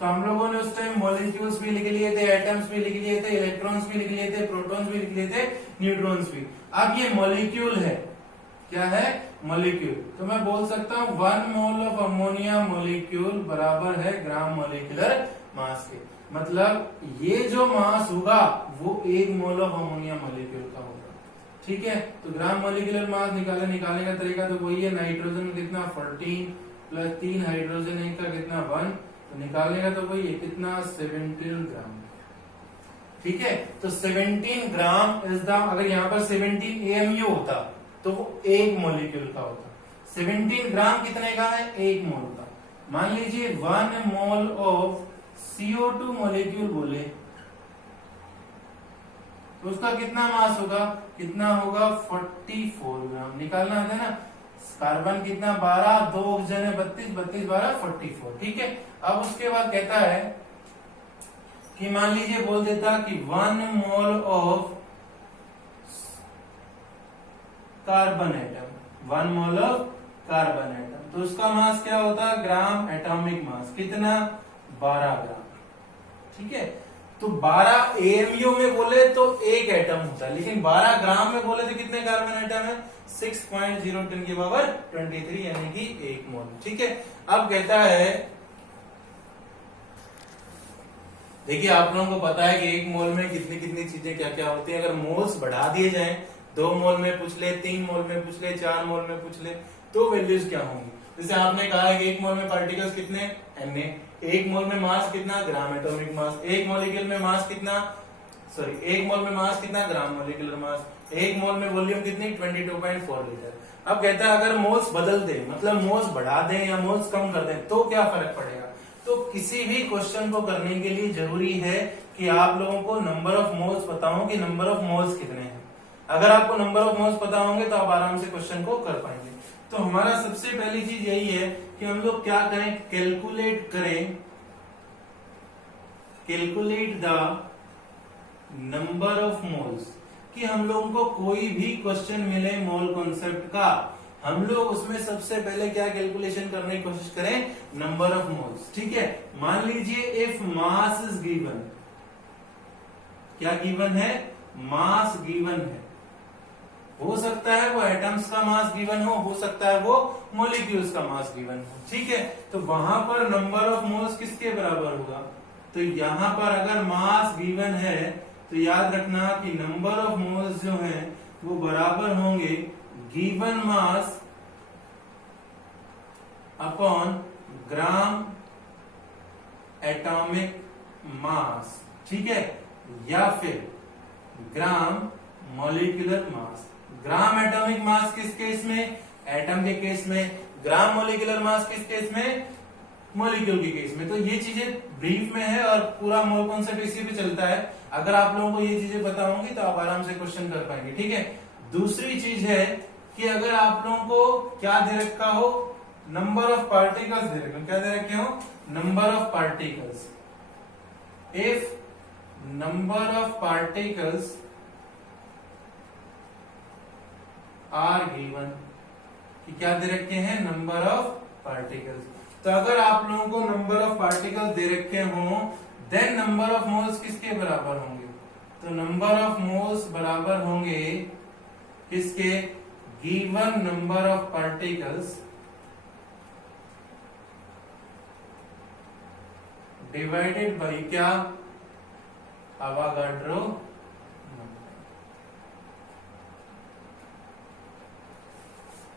तो हम लोगों ने उस टाइम मोलिक्यूल्स भी लिख लिए थे, एटम्स भी लिख लिए थे, इलेक्ट्रॉन्स भी लिख लिए थे, प्रोटॉन्स भी लिख लिए थे, न्यूट्रॉन्स भी। अब ये मोलिक्यूल है, क्या है, मोलिक्यूल। तो मैं बोल सकता हूं 1 मोल ऑफ अमोनिया मोलिक्यूल बराबर है ग्राम मोलिकुलर मास के। मतलब ये जो मास होगा वो 1 मोल ऑफ अमोनिया मोलिक्यूल का होगा। ठीक है, तो ग्राम मोलिकुलर मास निकालने का तरीका तो वही है, नाइट्रोजन कितना 14 प्लस 3 हाइड्रोजन एक का कितना 1, तो निकालने का तो वही है कितना 17 ग्राम। ठीक है, तो 17 ग्राम इज द, अगर यहाँ पर 17 AMU होता तो वो 1 मोलिक्यूल का होता। 17 ग्राम कितने का है, 1 मोल का। मान लीजिए 1 मोल ऑफ CO2 मोलिक्यूल बोले तो उसका कितना मास होगा, कितना होगा 44 ग्राम। निकालना है ना, कार्बन कितना 12, 2 ऑक्सीजन है 32, 32 12 44। ठीक है, अब उसके बाद कहता है कि मान लीजिए बोल देता कि 1 mole of carbon atom, 1 mole of carbon atom, तो उसका मास क्या होता, ग्राम एटॉमिक मास कितना 12 ग्राम। ठीक है, तो 12 AMU में बोले तो 1 एटम होता है, लेकिन 12 ग्राम में बोले तो कितने कार्बन एटम है 6.010 की पावर 23 यानी कि 1 मोल। ठीक है, अब कहता है, देखिए आप लोगों को पता है कि 1 मोल में कितनी कितनी चीजें क्या क्या होती हैं। अगर मोल्स बढ़ा दिए जाएं, 2 मोल में पूछ ले, 3 मोल में पूछ ले, 4 मोल में पूछ ले, तो वैल्यूज क्या होंगी। जैसे आपने कहा है कि 1 मोल में पार्टिकल्स कितने Na, 1 मोल में मास कितना ग्राम एटॉमिक मास, 1 मोलिक्यूल में मास कितना, सॉरी 1 मोल में मास कितना ग्राम मोलिकुलर मास, 1 मोल में वॉल्यूम कितनी 22.4 लीटर। अब कहता है अगर मोल्स बदल दे, मतलब मोल्स बढ़ा दें या मोल्स कम कर दें तो क्या फर्क पड़ेगा। तो किसी भी क्वेश्चन को करने के लिए जरूरी है कि आप लोगों को नंबर ऑफ मोल्स पता हो कि नंबर ऑफ मोल्स कितने हैं। अगर आपको नंबर ऑफ मोल्स पता होंगे तो आप आराम से क्वेश्चन को कर पाएंगे। तो हमारा सबसे पहली चीज यही है कि हम लोग क्या करें, calculate the number of moles, कि हम लोगों को कोई भी क्वेश्चन मिले मोल कॉन्सेप्ट का, हम लोग उसमें सबसे पहले क्या कैलकुलेशन करने की कोशिश करें, नंबर ऑफ मोल्स। ठीक है, मान लीजिए इफ मास इज गिवन, क्या गिवन है, मास गिवन है, हो सकता है वो एटम्स का मास गिवन हो सकता है वो मॉलिक्यूल्स का मास गिवन हो। ठीक है, तो वहां पर नंबर ऑफ मोल्स किसके बराबर होगा, तो यहां पर अगर मास गिवन है तो याद रखना कि नंबर ऑफ मोल्स जो है वो बराबर होंगे given mass upon gram atomic मास। ठीक है, या फिर ग्राम मॉलिक्यूलर मास। ग्राम एटॉमिक मास किस केस में, एटम के केस में, ग्राम मॉलिक्यूलर मास किस केस में, मॉलिक्यूल के केस में। तो ये चीजें ब्रीफ में है और पूरा मोल कॉन्सेप्ट इसी पे चलता है। अगर आप लोगों को ये चीजें पता होंगी तो आप आराम से क्वेश्चन कर पाएंगे। ठीक है, दूसरी चीज है कि अगर आप लोगों को क्या दे रखा हो, नंबर ऑफ पार्टिकल्स दे रखे हो, क्या दे रखे हो, number of particles. If number of particles are given, कि क्या दे रखे हैं, नंबर ऑफ पार्टिकल्स। तो अगर आप लोगों को नंबर ऑफ पार्टिकल्स दे रखे हों, देन नंबर ऑफ मोल्स किसके बराबर होंगे, तो नंबर ऑफ मोल्स बराबर होंगे किसके, given number of particles divided by क्या, अवागाड्रो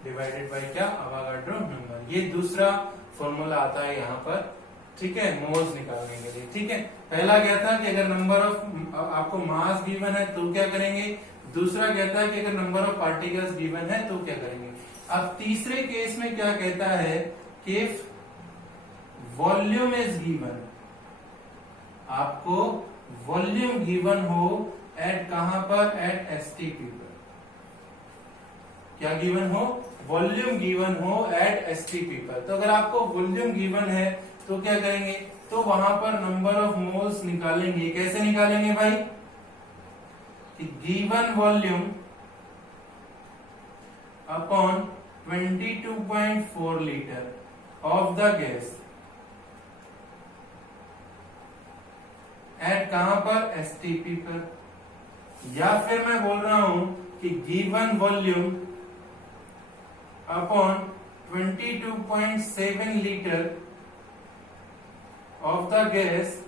डिवाइडेड बाई क्या, अवागाड्रो नंबर। ये दूसरा फॉर्मूला आता है यहाँ पर, ठीक है, मोल्स निकालने के लिए। ठीक है, पहला क्या था कि अगर नंबर ऑफ आपको मास गिवन है तो क्या करेंगे, दूसरा कहता है कि अगर नंबर ऑफ पार्टिकल्स गिवन है तो क्या करेंगे। अब तीसरे केस में क्या कहता है कि वॉल्यूम इज गिवन, आपको वॉल्यूम गिवन हो एट कहां पर, एट एसटीपी पर, क्या गिवन हो, वॉल्यूम गिवन हो एट एसटीपी पर। तो अगर आपको वॉल्यूम गिवन है तो क्या करेंगे, तो वहां पर नंबर ऑफ मोल्स निकालेंगे। कैसे निकालेंगे भाई, कि given volume upon 22.4 litre of the gas at कहां पर, एसटीपी पर। या फिर मैं बोल रहा हूं कि given volume upon 22.7 litre of the gas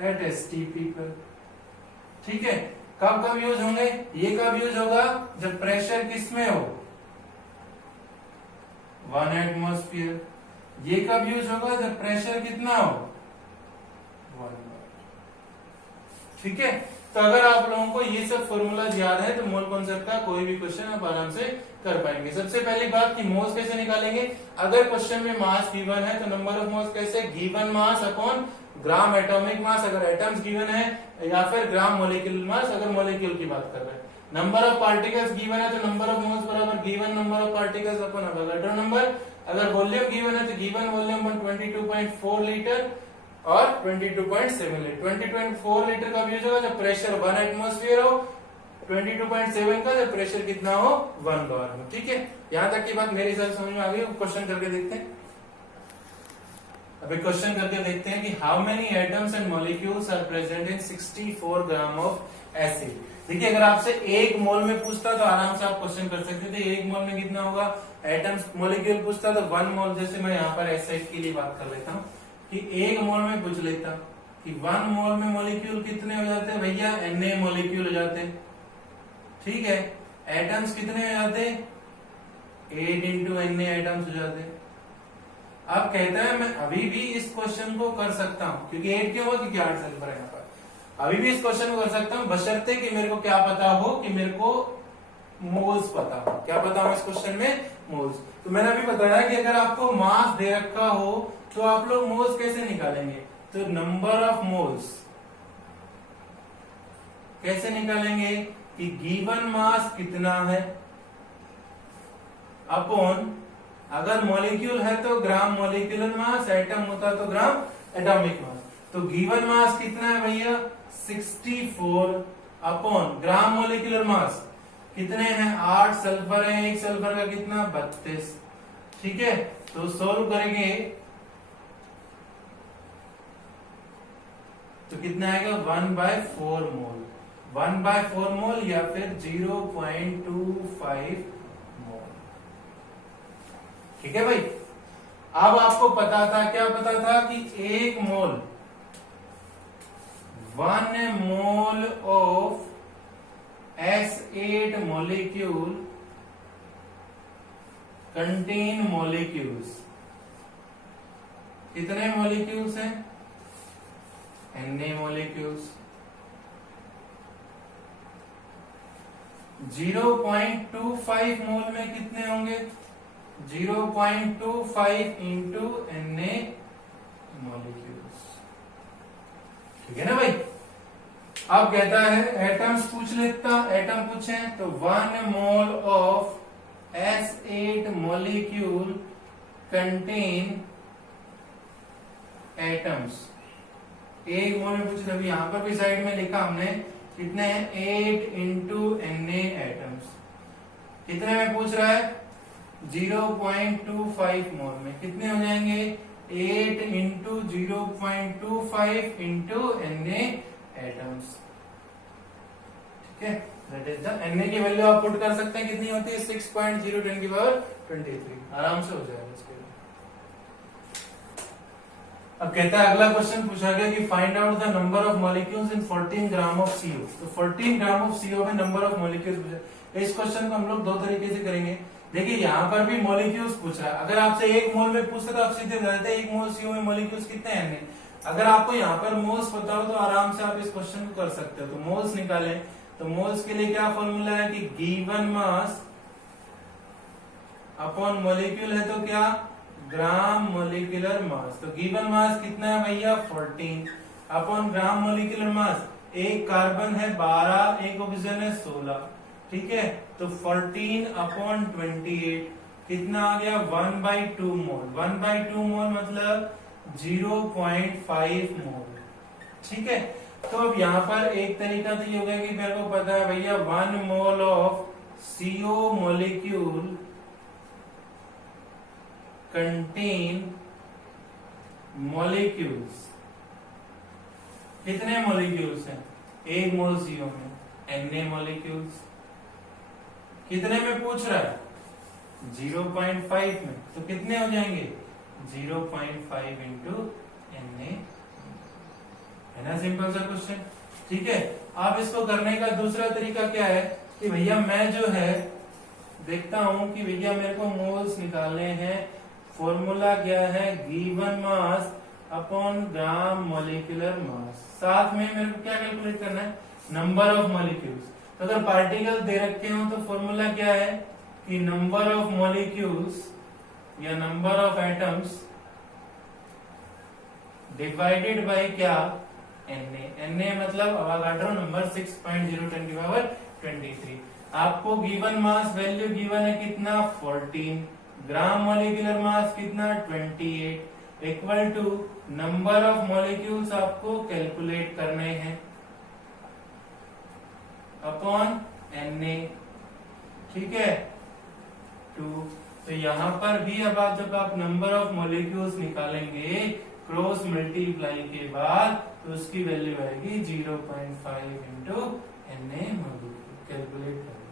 at STP पर। ठीक है, कब कब यूज होंगे, ये कब यूज होगा, जब प्रेशर किसमें हो, 1 एटमॉस्फेयर। ये कब यूज होगा, जब प्रेशर कितना हो, 1 bar। ठीक है, तो अगर आप लोगों को ये सब फॉर्मूला याद है तो मोल कॉन्सेप्ट का कोई भी क्वेश्चन आप आराम से कर पाएंगे। सबसे पहली बात कि मोल्स कैसे निकालेंगे, अगर क्वेश्चन में मास गिवन है तो नंबर ऑफ मोल्स कैसे, given mass upon gram atomic mass अगर एटम्स गिवन है, या फिर ग्राम मोलिक्यूलर मास अगर मोलिक्यूल की बात कर रहे हैं। नंबर ऑफ पार्टिकल्स गिवन है तो नंबर ऑफ मोल्स बराबर given number of particles upon Avogadro number. अगर वॉल्यूम गिवन है तो गिवन वॉल्यूम 22.4 लीटर और 22.7 लीटर। 22.4 लीटर का यूज होगा जब प्रेशर 1 एटमॉस्फेयर हो, 22.7 का जब प्रेशर कितना हो, 1 बार हो। ठीक है, यहां तक की बात मेरे हिसाब से समझ में आ गई। क्वेश्चन करके देखते हैं, अभी क्वेश्चन करके देखते हैं कि how many atoms and molecules are present in 64 gram of acid. देखिए, अगर आपसे 1 मोल में पूछता तो आराम से आप क्वेश्चन कर सकते थे, 1 मोल में कितना होगा एटम्स, मॉलिक्यूल पूछता तो 1 मोल, जैसे मैं यहाँ पर एसिड के लिए बात कर लेता हूँ कि 1 मोल में पूछ लेता कि 1 मोल में मॉलिक्यूल कितने हो जाते हैं भैया, Na मॉलिक्यूल हो जाते हैं। ठीक है, एटम्स कितने हो जाते, 8 इंटू Na एटम्स हो जाते हैं। अब कहता है मैं अभी भी इस क्वेश्चन को कर सकता हूं, क्योंकि 8 क्यों हुआ, क्योंकि 8 सल्फर है यहाँ पर। अभी भी इस क्वेश्चन को कर सकता हूं बशर्ते कि मेरे को क्या पता हो, कि मेरे को मोल्स पता हो। क्या पता हो इस क्वेश्चन में, मोल्स। तो मैंने अभी बताया कि अगर आपको मास दे रखा हो तो आप लोग मोल्स कैसे निकालेंगे, तो नंबर ऑफ मोल्स कैसे निकालेंगे कि गिवन मास कितना है अपॉन, अगर मॉलिक्यूल है तो ग्राम मोलिकुलर मास, एटम होता तो ग्राम एटॉमिक मास। तो गिवन मास कितना है भैया, 64 अपॉन ग्राम मोलिकुलर मास कितने हैं, 8 सल्फर है, 1 सल्फर का कितना, 32। ठीक है, तो सोल्व करेंगे तो कितना आएगा, 1/4 मोल, 1/4 मोल या फिर 0.25 मोल। ठीक है भाई, अब आपको पता था, क्या पता था कि 1 मोल 1 mole of S8 molecule contain molecules, कितने molecules हैं, Na molecules। 0.25 मोल में कितने होंगे, 0.25 इंटू Na molecules। ठीक है ना भाई। अब कहता है एटम्स पूछ लेता, एटम पूछे तो 1 mole of S8 molecule contain atoms। एक मोल में पूछ रहा, यहां पर भी साइड में लिखा हमने कितने हैं 8 इंटू Na एटम्स। कितने में पूछ रहा है 0.25 मोल में कितने हो जाएंगे 8 इंटू 0.25 इंटू Na एटम्स। ठीक है, दैट इज द Na की वैल्यू आप पुट कर सकते हैं, कितनी होती है 6.01023, आराम से हो जाएगा इसके लिए। अब कहता है अगला क्वेश्चन पूछा गया कि find out the number of molecules in 14 gram of CO। तो 14 ग्राम ऑफ CO में नंबर ऑफ मॉलिक्यूल्स पूछा। इस क्वेश्चन को हम लोग दो तरीके से करेंगे। देखिए यहाँ पर भी मॉलिक्यूल्स पूछ रहा है, अगर आपसे एक मोल में पूछता तो आप सीधे बता देते एक मोल CO में मॉलिक्यूल्स कितने हैं। अगर आपको यहाँ पर मोल्स पता हो तो आराम से आप इस क्वेश्चन को कर सकते हो। तो मोल्स निकालें, तो मोल्स के लिए क्या फॉर्मूला है कि गिवन मास अपॉन मॉलिक्यूल है तो क्या ग्राम मोलिकुलर मास। तो गिवन मास कितना है भैया 14 अपॉन ग्राम मोलिकुलर मास, एक कार्बन है 12, एक ऑक्सीजन है 16। ठीक है, तो 14 अपॉन 28 कितना आ गया 1/2 मोल। 1/2 मोल मतलब 0.5 मोल। ठीक है, तो अब यहाँ पर एक तरीका तो ये होगा कि मेरे को पता है भैया 1 mole of CO molecule contain molecules. कितने मॉलिक्यूल्स हैं एक मोल CO में Na मॉलिक्यूल्स। कितने में पूछ रहा है 0.5 में, तो कितने हो जाएंगे 0.5 इंटू Na, है ना सिंपल सा क्वेश्चन। ठीक है, अब इसको करने का दूसरा तरीका क्या है कि भैया मैं जो है देखता हूं कि भैया मेरे को मोल्स निकालने हैं। फॉर्मूला क्या है given mass upon gram molecular mass. साथ में मेरे को क्या कैलकुलेट करना है नंबर ऑफ मॉलिक्यूल्स। तो अगर पार्टिकल दे रखे हो तो फॉर्मूला क्या है कि नंबर ऑफ मॉलिक्यूल्स या number of atoms divided by क्या Na मतलब अवोगाड्रो नंबर 6.01023। आपको गिवन मास वैल्यू गिवन है कितना 14, ग्राम मोलिकुलर मास कितना 28 equal to number of molecules आपको कैलकुलेट करने हैं अपॉन Na। ठीक है 2। तो यहां पर भी अब आप जब आप नंबर ऑफ मॉलिक्यूल्स निकालेंगे क्रॉस मल्टीप्लाई के बाद तो उसकी वैल्यू आएगी 0.5 इंटू Na कैलकुलेट करेंगे।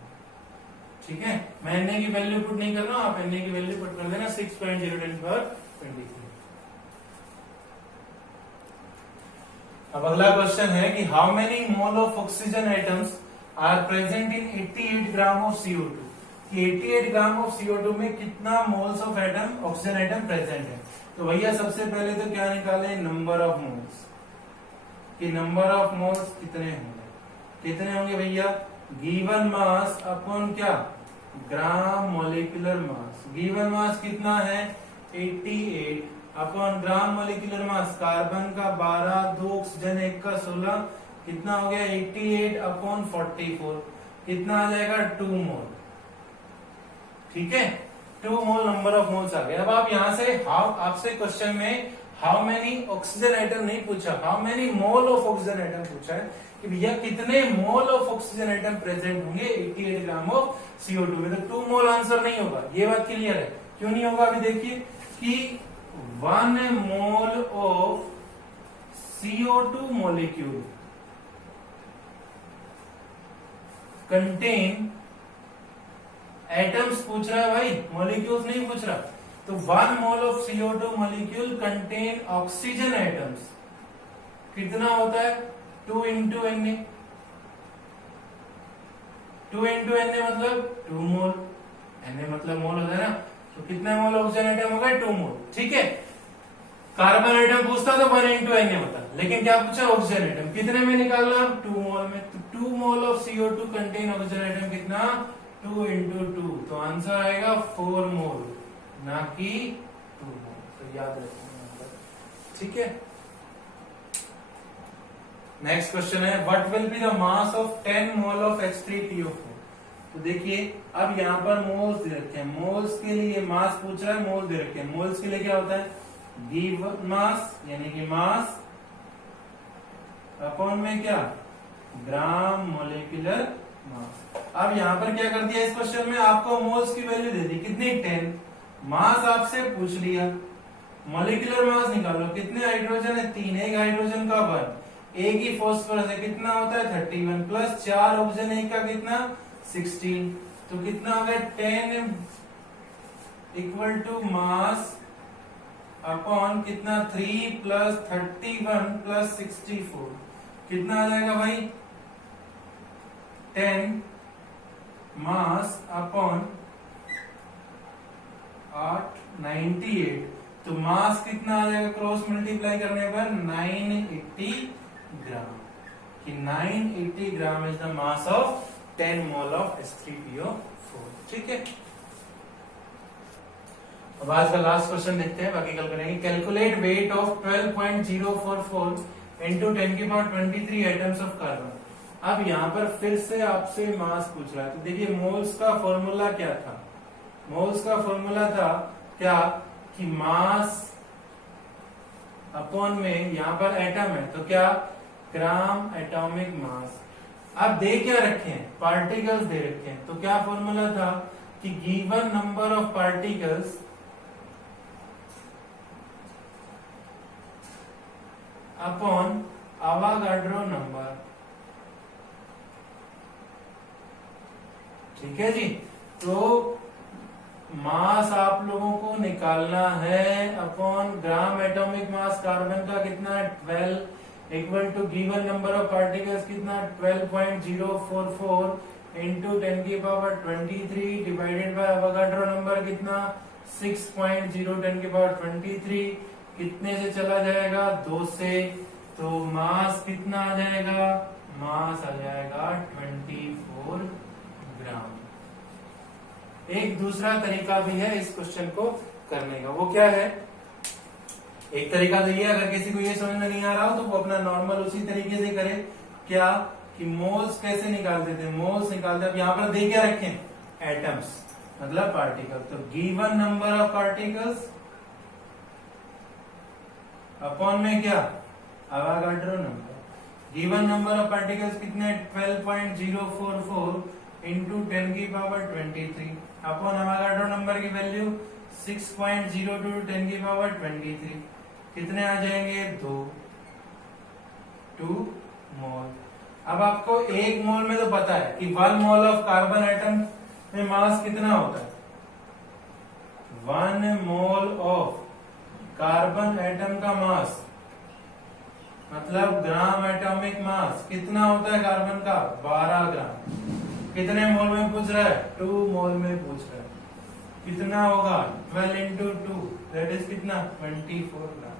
ठीक है, मैं Na की वैल्यू पुट नहीं कर रहा हूं, आप Na की वैल्यू पुट कर देना 6.01023। अब अगला क्वेश्चन है कि how many mole of oxygen atoms are present in 88 gram of CO2। कि 88 ग्राम ऑफ CO2 में कितना moles of atom oxygen atom present है। तो भैया सबसे पहले तो क्या निकालें नंबर ऑफ मोल्स, कि नंबर ऑफ मोल्स कितने होंगे। कितने होंगे भैया गिवन मास अपॉन क्या gram molecular mass. Given mass कितना है 88 upon gram molecular mass, carbon का 12, 2 ऑक्सीजन 1 का 16, कितना हो गया 88 अपॉन 44, कितना आ जाएगा 2 मोल। ठीक है, 2 मोल नंबर ऑफ मोल्स आ गए। अब आप यहां से आपसे क्वेश्चन में हाउ मेनी ऑक्सीजन एटम नहीं पूछा, how many mole of oxygen atom पूछा है कि भैया कितने मोल ऑफ ऑक्सीजन एटम प्रेजेंट होंगे 88 ग्राम ऑफ CO2 में। तो 2 मोल आंसर नहीं होगा, ये बात क्लियर है। क्यों नहीं होगा अभी देखिए कि 1 mole of CO2 molecule contain atoms पूछ रहा है भाई, मॉलिक्यूल्स नहीं पूछ रहा। तो 1 mole of CO2 molecule contain oxygen atoms कितना होता है 2 इंटू Na। 2 इंटू Na मतलब 2 मोल, Na मतलब मोल होता है ना, तो कितने मोल ऑक्सीजन एटम हो गए 2 मोल। ठीक है, कार्बन एटम पूछता तो 1 इंटू Na होता, लेकिन क्या पूछा ऑक्सीजन एटम कितने में निकालना 2 मोल में। तो 2 mole of CO2 contain oxygen atom कितना 2 इंटू 2, तो आंसर आएगा 4 मोल ना कि 2 मोल। तो याद रखना। ठीक है, नेक्स्ट क्वेश्चन है what will be the mass of 10 mole of H3PO4। तो देखिए अब यहाँ पर मोल्स दे रखे हैं, मोल्स के लिए मास पूछ रहा है, मोल्स दे रखे हैं, मोल्स के लिए क्या होता है गिवन मास यानी कि मास अपॉन में क्या ग्राम मोलिकुलर मास। अब यहाँ पर क्या कर दिया इस क्वेश्चन में, आपको मोल्स की वैल्यू दे दी कितनी 10, मास आपसे पूछ लिया, मोलिकुलर मास निकालो कितने हाइड्रोजन है 3, एक हाइड्रोजन का 1, एक ही फॉस्फोरस है कितना होता है 31 प्लस 4 ऑक्सीजन एक का कितना 16, तो कितना हो गया 10 इक्वल टू मास अपॉन कितना 3 प्लस 31 प्लस 64, कितना आ जाएगा भाई 10 मास अपॉन 98, तो मास कितना आ जाएगा क्रॉस मल्टीप्लाई करने पर 980 ग्राम, कि 980 gram is the mass of 10 mole of H3PO4। ठीक है, अब आज का लास्ट क्वेश्चन देखते हैं, बाकी कल करेंगे। Calculate weight of 12.044 into 10⁻23 atoms of carbon. अब यहाँ पर फिर से आपसे मास पूछ रहा है, तो देखिए मोल्स का फॉर्मूला क्या था, मोल्स का फॉर्मूला था क्या कि मास अपॉन में यहाँ पर एटम है तो क्या ग्राम एटॉमिक मास। अब दे क्या रखे हैं पार्टिकल्स दे रखे हैं, तो क्या फॉर्मूला था कि given number of particles upon Avogadro number. ठीक है जी, तो मास आप लोगों को निकालना है upon gram atomic mass carbon का कितना है 12 equal to given number of particles कितना 12.044 into 10⁻23 divided by Avogadro number कितना 6.0 10⁻23, कितने से चला जाएगा 2 से, तो मास कितना आ जाएगा, मास आ जाएगा 24 ग्राम। एक दूसरा तरीका भी है इस क्वेश्चन को करने का, वो क्या है, एक तरीका तो ये अगर किसी को ये समझ में नहीं आ रहा हो तो वो अपना नॉर्मल उसी तरीके से करे, क्या कि मोल्स कैसे निकालते थे, मोल्स निकालते, अब यहाँ पर दे क्या रखे एटम्स मतलब पार्टिकल, तो given number of particles upon में क्या Avogadro number, given number of particles कितने 12.044 इंटू 10⁻23 अपॉन अवागाड्रो नंबर की वैल्यू 6.02 10⁻23, कितने आ जाएंगे 2 मोल। अब आपको एक मोल में तो पता है कि 1 मोल ऑफ कार्बन एटम में मास कितना होता है, 1 मोल ऑफ कार्बन एटम का मास मतलब ग्राम एटॉमिक मास कितना होता है कार्बन का 12 ग्राम, कितने मोल में पूछ रहा है 2 मोल में पूछ रहा है, कितना होगा 12 इंटू 2 दैट इज कितना 24 ग्राम।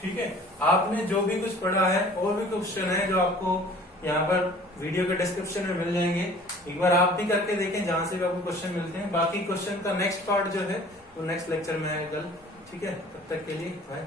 ठीक है, आपने जो भी कुछ पढ़ा है और भी क्वेश्चन है जो आपको यहाँ पर वीडियो के डिस्क्रिप्शन में मिल जाएंगे, एक बार आप भी करके देखें जहां से भी आपको क्वेश्चन मिलते हैं। बाकी क्वेश्चन का नेक्स्ट पार्ट जो है वो नेक्स्ट लेक्चर में आएगा कल। ठीक है, तब तक के लिए बाय।